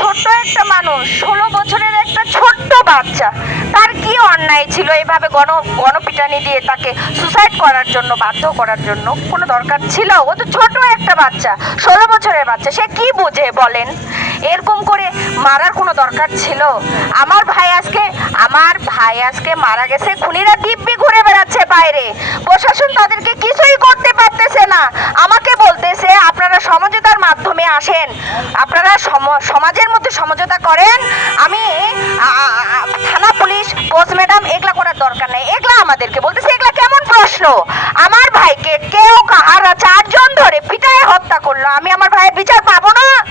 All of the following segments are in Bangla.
ছোট্ট একটা মানুষ, ষোলো বছরের একটা ছোট্ট বাচ্চা, তার কি অন্যায় ছিল? এইভাবে গণ, গণপিটানি দিয়ে তাকে সুসাইড করার জন্য, বাধ্য করার জন্য কোনো দরকার ছিল? ও তো ছোট একটা বাচ্চা, ষোলো বছরের বাচ্চা, সে কি বোঝে বলেন? এরকম করে মারার কোনো দরকার ছিল? আমার ভাই আজকে, আমার ভাই আজকে মারা গেছে, খুনিরা দিব্যি ঘুরে বেড়াচ্ছে বাইরে। প্রশাসন তাদেরকে কিছুই করতে পারতেছে না। আমাকে বলতেছে আপনারা সমঝোতার মাধ্যমে আসেন। আপনারা সম- সমাজের মধ্যে সমঝোতা করেন। আমি থানা পুলিশ পোস্ট ম্যাডাম, এগুলা করার দরকার নেই। এগুলা আমাদেরকে বলতেছে, এগুলা কেমন প্রশ্ন? আমার ভাইকে কেউ কাহারা চারজন ধরে পিটায় হত্যা করল। আমি আমার ভাইয়ের বিচার পাবো না?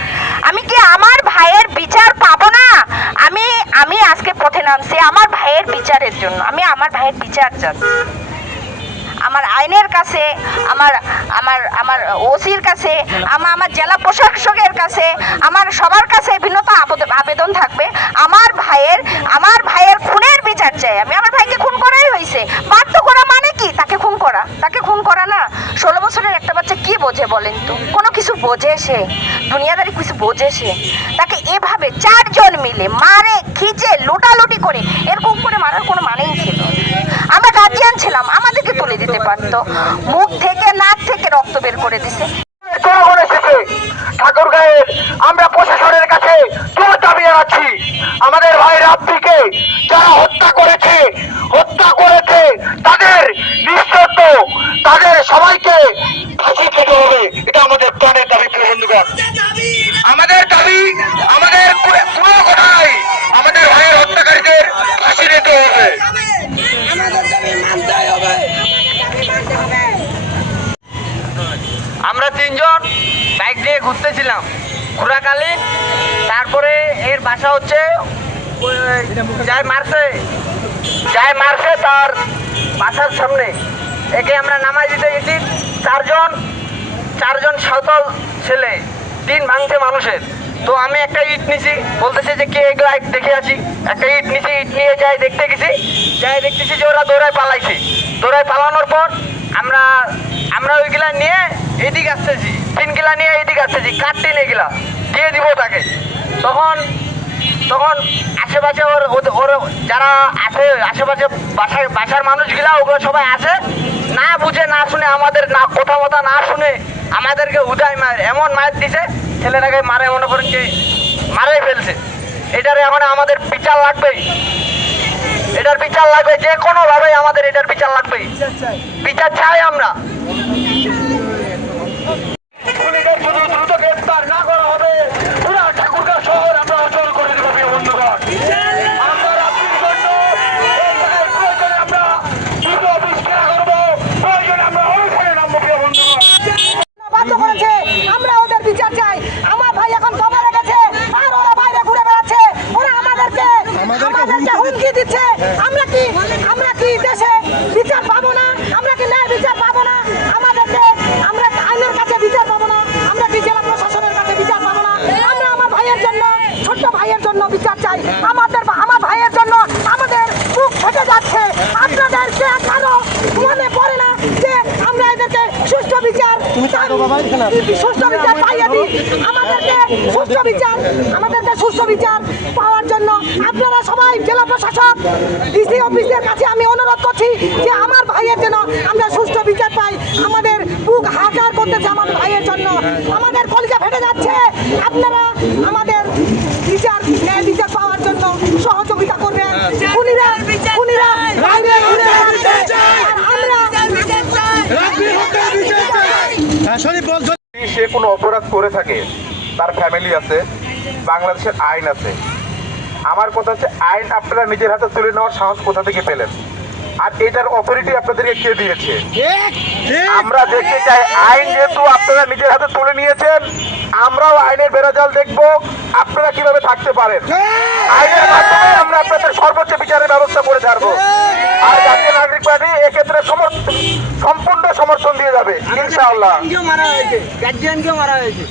আমি কি আমার ভাইয়ের বিচার পাবো না? আমি আমি আজকে পথে নামছি, আমার ভাইয়ের বিচারের জন্য। আমি আমার ভাইয়ের বিচার চাচ্ছি। আমার আইনের কাছে, আমার আমার আমার ওসির কাছে আমার আমার জেলা প্রশাসকের কাছে, আমার সবার কাছে ভিন্নতা আবেদ- আবেদন থাকবে। আমার ভাইয়ের আমার ভাইয়ের খুনের বিচার চাই আমি। আমার ভাইকে খুন করাই হয়েছে বাধ্য করা মানে কি? তাকে খুন করা। তাকে খুন করা না। ষোলো বছরের একটা বাচ্চা কি বোঝে বলেন তো? কোনো কিছু বোঝে সে? দুনিয়াদারি কিছু বোঝে সে? তাকে এভাবে চারজন মিলে মারে, খিচে লুটালুটি করে এরকম করে মারার কোনো মানেই ছিল না। আমরা গার্জিয়ান ছিলাম আমাদেরকে তুলে পারতো মুখ থেকে নাক থেকে রক্ত বের করে দিছে। জনগণ এসেছে আমরা প্রশাসনের কাছে জোর দাবি আমাদের ভাই রাব্বিকে যারা হত্যা করেছে হত্যা করেছে তাদের নিঃশর্ত তাদের সবাইকে ফাঁসি খেতে হবে। এটা আমাদের প্রাণের দাবি প্রিয় বন্ধুগণ। আমাদের দাবি আমাদের পুরো- পুরো কথাই আমাদের ভাইয়ের হত্যাকারীদের ফাঁসি দিতে হবে আমাদের দাবি মানতেই হবে আমরা তিনজন বাইক নিয়ে ঘুরতেছিলাম। ঘোরাকালীন, তারপরে এর বাসা হচ্ছে, যাই মারছে যাই মারছে তার বাসার সামনে। একে আমরা নামাই দিতে গেছি। চারজন চারজন সাঁওতাল ছেলে, দিন ভাঙছে মানুষের। তো আমি একটা ইট নিছি, বলতেছে যে কে এগুলা দেখে আছি একটা ইট নিছি, ইট নিয়ে যাই দেখতে গেছি। যাই দেখতেছি যে ওরা দৌড়ায় পালাইছে। দৌড়ায় পালানোর পর আমরা আমরা ওইগুলা নিয়ে এদিকে তিনগুলা নিয়ে এদিকে আসতেছি কাটতে এগুলা দিয়ে দিব তাকে। তখন তখন আশেপাশে ওর ওর যারা আছে, আশেপাশে বাসায়, বাসার মানুষগুলা, ওগুলো সবাই আছে। না বুঝে, না শুনে, আমাদের না কথা মতো না শুনে আমাদেরকে উদাই মার, এমন মায়ের দিছে, ছেলেটাকে মারে মনে করেন যে মারে ফেলছে। এটারে এখন আমাদের বিচার লাগবেই এটার বিচার লাগবে, যে কোনো ভাবে আমাদের এটার বিচার লাগবেই বিচার চাই আমরা খুনিদের শুধু দ্রুত গ্রেফতার না করা হবে পুরা ঠাকুরগাঁ শহর আমরা অচল করে দেবো প্রিয় বন্ধুগণ আমরা রাত্রির জন্য এই জায়গায় প্রয়োজনে আমরা দ্রুত অফিস ঘেরা করব প্রয়োজনে আমরা অনুষ্ঠানে নামবো প্রিয় বন্ধুগণ বাধ্য করেছে আমরা ওদের বিচার চাই আমার ভাই এখন কবরে গেছে আর ওরা বাইরে ঘুরে বেড়াচ্ছে ওরা আমাদেরকে আমাদেরকে হুমকি দিচ্ছে আমরা কি আমরা কি দেশে বিচার পাবো না আমরা কি ন্যায় বিচার পাবো না আমাদেরকে আমরা আইনের কাছে বিচার পাবো না আমরা কি জেলা প্রশাসনের কাছে বিচার পাবো না আমরা আমার ভাইয়ের জন্য ছোট্ট ভাইয়ের জন্য বিচার চাই আমাদের আমার ভাইয়ের জন্য আমাদের বুক ফেটে যাচ্ছে আপনাদেরকে কারও মনে পড়ে না যে আমরা এদেরকে সুষ্ঠু বিচার সুষ্ঠু বিচার পাইয়ে দিই। আমাদেরকে সুষ্ঠু বিচার আমাদেরকে সুষ্ঠু বিচার পাওয়ার জন্য আপনারা সবাই জেলা প্রশাসক ডিসি অফিসের কাছে আমি অনুরোধ করছি যে আমার ভাইয়ের জন্য আমরা সুষ্ঠু বিচার পাই। আমাদের বুক হাহাকার করতেছে আমার ভাইয়ের জন্য। আমাদের কলিজা ফেটে যাচ্ছে। আপনারা আমাদের বিচার ন্যায় বিচার পাওয়ার জন্য সহযোগিতা করবেন খুনিরা খুনিরা বাইরে ঘুরে বেড়াচ্ছে। আর আমরা যদি সে কোনো অপরাধ করে থাকে তার ফ্যামিলি আছে বাংলাদেশের আইন আছে। আমার কথা হচ্ছে আইন আপনারা নিজের হাতে তুলে নেওয়ার সাহস কোথা থেকে পেলেন? আর এটার অথরিটি আপনাদেরকে কে দিয়েছে? আমরা দেখতে চাই আইন যেহেতু আপনারা নিজের হাতে তুলে নিয়েছেন আমরাও আইনের বেড়াজাল দেখব আপনারা কীভাবে থাকতে পারেন। আইনের মাধ্যমে আমরা আপনাদের সর্বোচ্চ বিচারের ব্যবস্থা করে ছাড়বো। সমর্থন দিয়ে যাবে ইনশাআল্লাহ। মারা হয়েছে গার্জিয়ানকেও মারা হয়েছে।